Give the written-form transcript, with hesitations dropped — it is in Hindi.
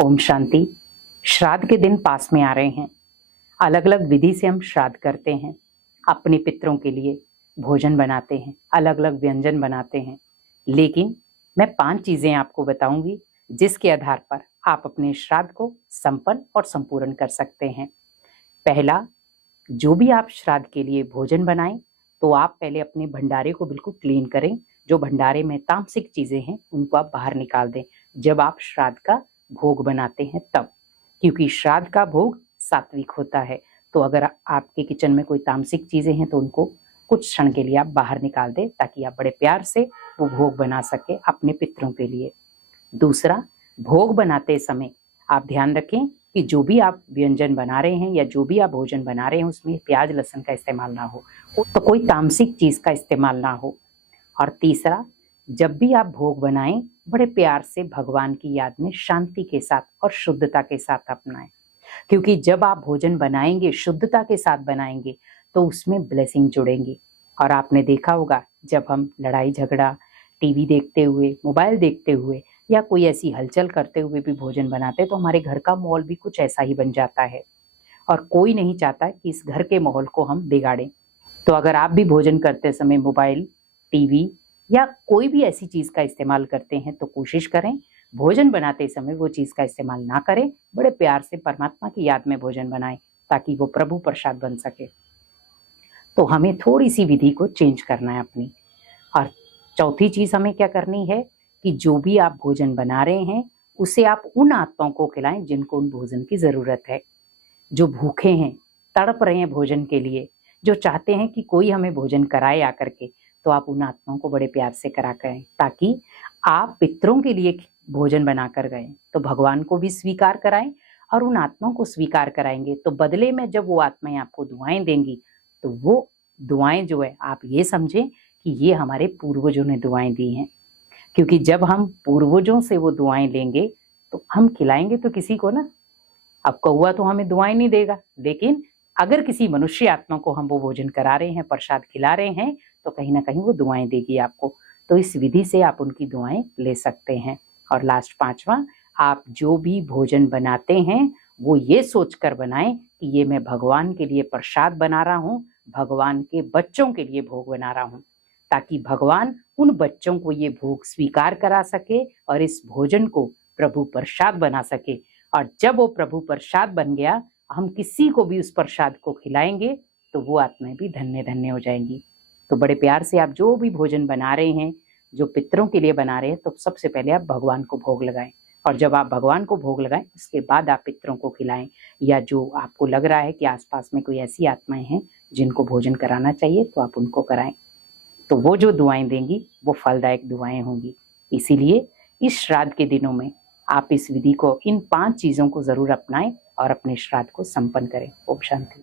ओम शांति। श्राद्ध के दिन पास में आ रहे हैं। अलग अलग विधि से हम श्राद्ध करते हैं। अपने पितरों के लिए भोजन बनाते हैं, अलग अलग व्यंजन बनाते हैं। लेकिन मैं 5 चीजें आपको बताऊंगी जिसके आधार पर आप अपने श्राद्ध को संपन्न और संपूर्ण कर सकते हैं। पहला, जो भी आप श्राद्ध के लिए भोजन बनाएं तो आप पहले अपने भंडारे को बिल्कुल क्लीन करें। जो भंडारे में तामसिक चीजें हैं उनको आप बाहर निकाल दें जब आप श्राद्ध का भोग बनाते हैं तब, क्योंकि श्राद्ध का भोग सात्विक होता है। तो अगर आपके किचन में कोई तामसिक चीजें हैं तो उनको कुछ क्षण के लिए आप बाहर निकाल दें ताकि आप बड़े प्यार से वो भोग बना सके अपने पितरों के लिए। दूसरा, भोग बनाते समय आप ध्यान रखें कि जो भी आप व्यंजन बना रहे हैं या जो भी आप भोजन बना रहे हैं उसमें प्याज लहसुन का इस्तेमाल ना हो, तो कोई तामसिक चीज का इस्तेमाल ना हो। और तीसरा, जब भी आप भोग बनाएं बड़े प्यार से भगवान की याद में शांति के साथ और शुद्धता के साथ अपनाएं, क्योंकि जब आप भोजन बनाएंगे शुद्धता के साथ बनाएंगे तो उसमें ब्लेसिंग जुड़ेंगी। और आपने देखा होगा जब हम लड़ाई झगड़ा, टीवी देखते हुए, मोबाइल देखते हुए या कोई ऐसी हलचल करते हुए भी भोजन बनाते तो हमारे घर का माहौल भी कुछ ऐसा ही बन जाता है और कोई नहीं चाहता कि इस घर के माहौल को हम बिगाड़ें। तो अगर आप भी भोजन करते समय मोबाइल, टीवी या कोई भी ऐसी चीज का इस्तेमाल करते हैं तो कोशिश करें भोजन बनाते समय वो चीज का इस्तेमाल ना करें। बड़े प्यार से परमात्मा की याद में भोजन बनाएं ताकि वो प्रभु प्रसाद बन सके। तो हमें थोड़ी सी विधि को चेंज करना है अपनी। और चौथी चीज हमें क्या करनी है कि जो भी आप भोजन बना रहे हैं उसे आप उन आत्माओं को खिलाएं जिनको उन भोजन की जरूरत है, जो भूखे हैं, तड़प रहे हैं भोजन के लिए, जो चाहते हैं कि कोई हमें भोजन कराए आकर के। तो आप उन आत्माओं को बड़े प्यार से करा करें ताकि आप पितरों के लिए भोजन बनाकर गए तो भगवान को भी स्वीकार कराएं और उन आत्माओं को स्वीकार कराएंगे। तो बदले में जब वो आत्माएं आपको दुआएं देंगी तो वो दुआएं जो है आप ये समझें कि ये हमारे पूर्वजों ने दुआएं दी हैं, क्योंकि जब हम पूर्वजों से वो दुआएं लेंगे तो हम खिलाएंगे तो किसी को ना। अब कौवा तो हमें दुआएं नहीं देगा, लेकिन अगर किसी मनुष्य आत्मा को हम वो भोजन करा रहे हैं, प्रसाद खिला रहे हैं तो कहीं ना कहीं वो दुआएं देगी आपको। तो इस विधि से आप उनकी दुआएं ले सकते हैं। और लास्ट 5वां, आप जो भी भोजन बनाते हैं वो ये सोचकर बनाएं कि ये मैं भगवान के लिए प्रसाद बना रहा हूँ, भगवान के बच्चों के लिए भोग बना रहा हूँ, ताकि भगवान उन बच्चों को ये भोग स्वीकार करा सके और इस भोजन को प्रभु प्रसाद बना सके। और जब वो प्रभु प्रसाद बन गया, हम किसी को भी उस प्रसाद को खिलाएंगे तो वो आत्माएं भी धन्य धन्य हो जाएंगी। तो बड़े प्यार से आप जो भी भोजन बना रहे हैं, जो पितरों के लिए बना रहे हैं, तो सबसे पहले आप भगवान को भोग लगाएं। और जब आप भगवान को भोग लगाएं उसके बाद आप पितरों को खिलाएं, या जो आपको लग रहा है कि आसपास में कोई ऐसी आत्माएं हैं जिनको भोजन कराना चाहिए तो आप उनको कराएं। तो वो जो दुआएं देंगी वो फलदायक दुआएं होंगी। इसीलिए इस श्राद्ध के दिनों में आप इस विधि को, इन 5 चीजों को जरूर अपनाएं और अपने श्राद्ध को संपन्न करें। ओम शांति।